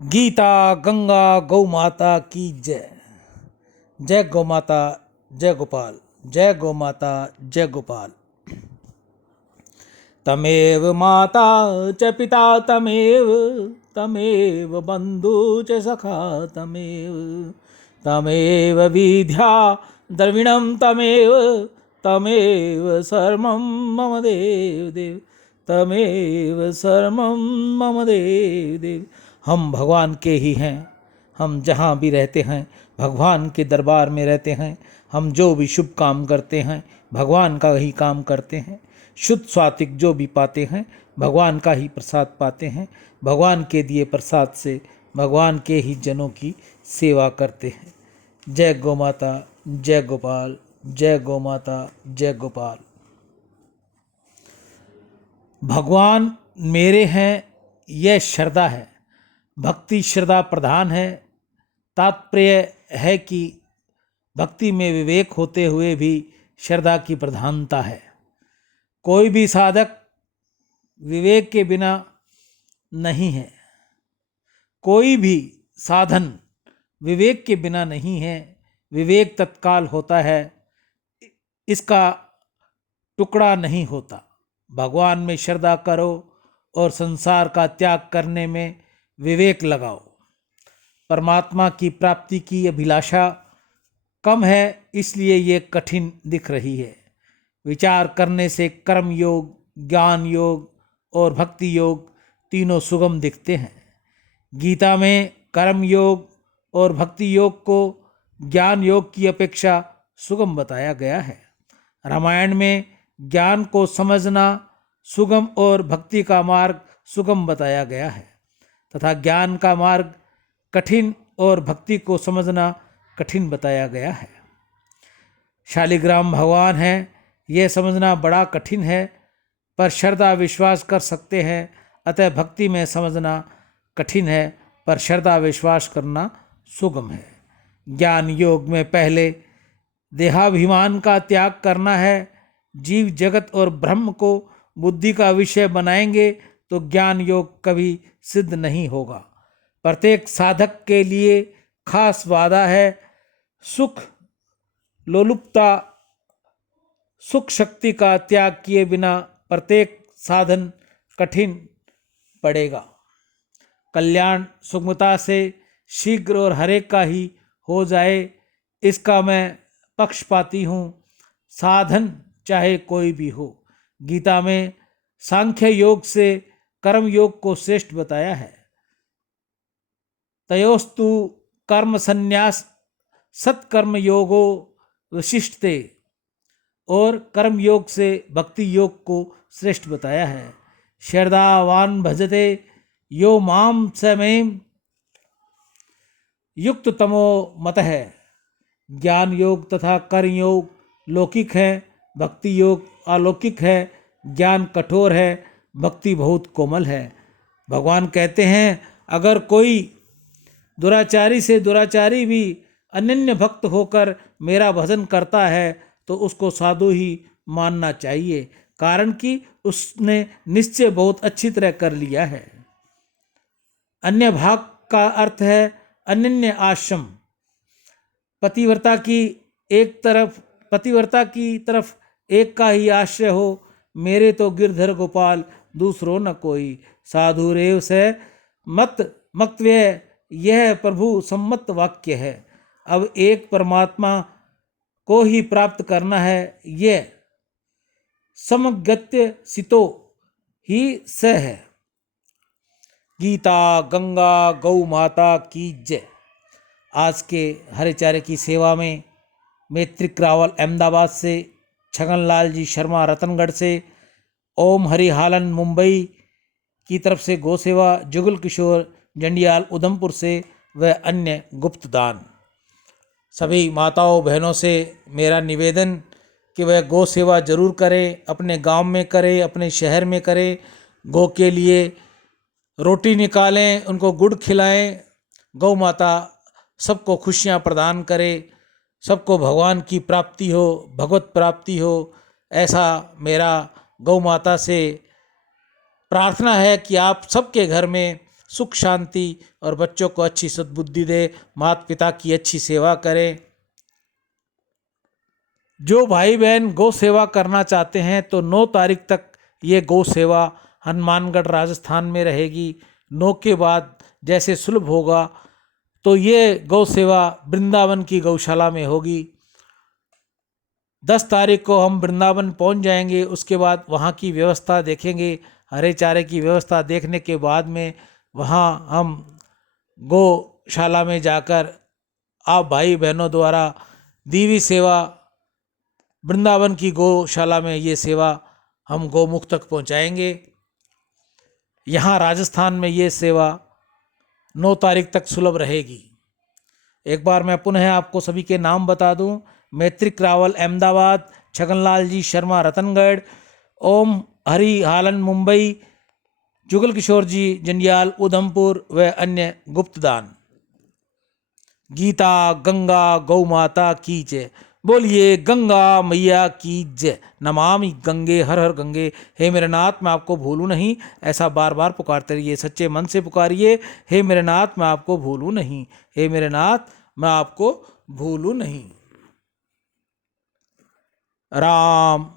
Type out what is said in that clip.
गीता गंगा गौ माता की जय। जय गौ माता, जय गोपाल। जय गौ माता, जय गोपाल। तमेव माता च पिता तमेव, तमेव बंधु च सखा तमेव, तमेव विद्या द्रविणं तमेव, तमेव सर्वं मम देव देव, तमेव सर्वं मम देव देव। हम भगवान के ही हैं। हम जहाँ भी रहते हैं भगवान के दरबार में रहते हैं। हम जो भी शुभ काम करते हैं भगवान का ही काम करते हैं। शुद्ध सात्विक जो भी पाते हैं भगवान का ही प्रसाद पाते हैं। भगवान के दिए प्रसाद से भगवान के ही जनों की सेवा करते हैं। जय गौ माता, जय गोपाल। जय गौ माता, जय गोपाल। भगवान मेरे हैं, यह श्रद्धा है। भक्ति श्रद्धा प्रधान है। तात्पर्य है कि भक्ति में विवेक होते हुए भी श्रद्धा की प्रधानता है। कोई भी साधक विवेक के बिना नहीं है। कोई भी साधन विवेक के बिना नहीं है। विवेक तत्काल होता है, इसका टुकड़ा नहीं होता। भगवान में श्रद्धा करो और संसार का त्याग करने में विवेक लगाओ। परमात्मा की प्राप्ति की अभिलाषा कम है, इसलिए ये कठिन दिख रही है। विचार करने से कर्म योग, ज्ञान योग और भक्ति योग तीनों सुगम दिखते हैं। गीता में कर्म योग और भक्ति योग को ज्ञान योग की अपेक्षा सुगम बताया गया है। रामायण में ज्ञान को समझना सुगम और भक्ति का मार्ग सुगम बताया गया है तथा ज्ञान का मार्ग कठिन और भक्ति को समझना कठिन बताया गया है। शालिग्राम भगवान है, यह समझना बड़ा कठिन है, पर श्रद्धा विश्वास कर सकते हैं। अतः भक्ति में समझना कठिन है, पर श्रद्धा विश्वास करना सुगम है। ज्ञान योग में पहले देहाभिमान का त्याग करना है। जीव जगत और ब्रह्म को बुद्धि का विषय बनाएंगे तो ज्ञान योग कभी सिद्ध नहीं होगा। प्रत्येक साधक के लिए खास वादा है। सुख लोलुपता, सुख शक्ति का त्याग किए बिना प्रत्येक साधन कठिन पड़ेगा। कल्याण सुगमता से शीघ्र और हरेक का ही हो जाए, इसका मैं पक्षपाती हूँ। साधन चाहे कोई भी हो। गीता में सांख्य योग से कर्म योग को श्रेष्ठ बताया है। तयोस्तु कर्म संन्यास सत्कर्म योगो विशिष्टते, और कर्म योग से भक्ति योग को श्रेष्ठ बताया है। श्रद्धावान भजते यो माम स में युक्त तमो मत है। ज्ञान योग तथा कर्म योग लौकिक है, भक्ति योग अलौकिक है। ज्ञान कठोर है, भक्ति बहुत कोमल है। भगवान कहते हैं, अगर कोई दुराचारी से दुराचारी भी अनन्य भक्त होकर मेरा भजन करता है तो उसको साधु ही मानना चाहिए, कारण कि उसने निश्चय बहुत अच्छी तरह कर लिया है। अन्य भाग का अर्थ है अनन्य आश्रम। पतिव्रता की तरफ एक का ही आश्रय हो। मेरे तो गिरधर गोपाल दूसरो न कोई, साधु रेव से मत मक्तव्य, यह प्रभु सम्मत वाक्य है। अब एक परमात्मा को ही प्राप्त करना है, यह समगत्य सितो ही स है। गीता गंगा गौ माता की जय। आज के हरे चारे की सेवा में मैत्रिक रावल अहमदाबाद से, छगनलाल जी शर्मा रतनगढ़ से, ओम हरिहालन मुंबई की तरफ से गौ सेवा, जुगल किशोर जंडियाल उधमपुर से व अन्य गुप्त दान। सभी माताओं बहनों से मेरा निवेदन कि वह गौ सेवा जरूर करें। अपने गांव में करें, अपने शहर में करें। गौ के लिए रोटी निकालें, उनको गुड़ खिलाएं। गौ माता सबको खुशियां प्रदान करे, सबको भगवान की प्राप्ति हो, भगवत प्राप्ति हो, ऐसा मेरा गौ माता से प्रार्थना है कि आप सबके घर में सुख शांति और बच्चों को अच्छी सद्बुद्धि दे, माता पिता की अच्छी सेवा करें। जो भाई बहन गौ सेवा करना चाहते हैं तो 9 तारीख तक ये गौ सेवा हनुमानगढ़ राजस्थान में रहेगी। 9 के बाद जैसे सुलभ होगा तो ये गौ सेवा वृंदावन की गौशाला में होगी। 10 तारीख को हम वृंदावन पहुंच जाएंगे। उसके बाद वहाँ की व्यवस्था देखेंगे। हरे चारे की व्यवस्था देखने के बाद में वहाँ हम गौशाला में जाकर आप भाई बहनों द्वारा दीवी सेवा, वृंदावन की गौशाला में ये सेवा हम गौमुख तक पहुँचाएंगे। यहाँ राजस्थान में ये सेवा 9 तारीख तक सुलभ रहेगी। एक बार मैं पुनः आपको सभी के नाम बता दूं। मैत्रिक रावल अहमदाबाद, छगनलाल जी शर्मा रतनगढ़, ओम हरि हालन मुंबई, जुगल किशोर जी जंडियाल उधमपुर व अन्य गुप्तदान। गीता गंगा गौ माता की जय। बोलिए गंगा मैया की जय। नमामि गंगे हर हर गंगे। हे मेरे नाथ मैं आपको भूलूं नहीं, ऐसा बार बार पुकारते रहिए, सच्चे मन से पुकारिए। हे मेरे नाथ मैं आपको भूलूं नहीं, हे मेरे नाथ मैं आपको भूलूं नहीं। राम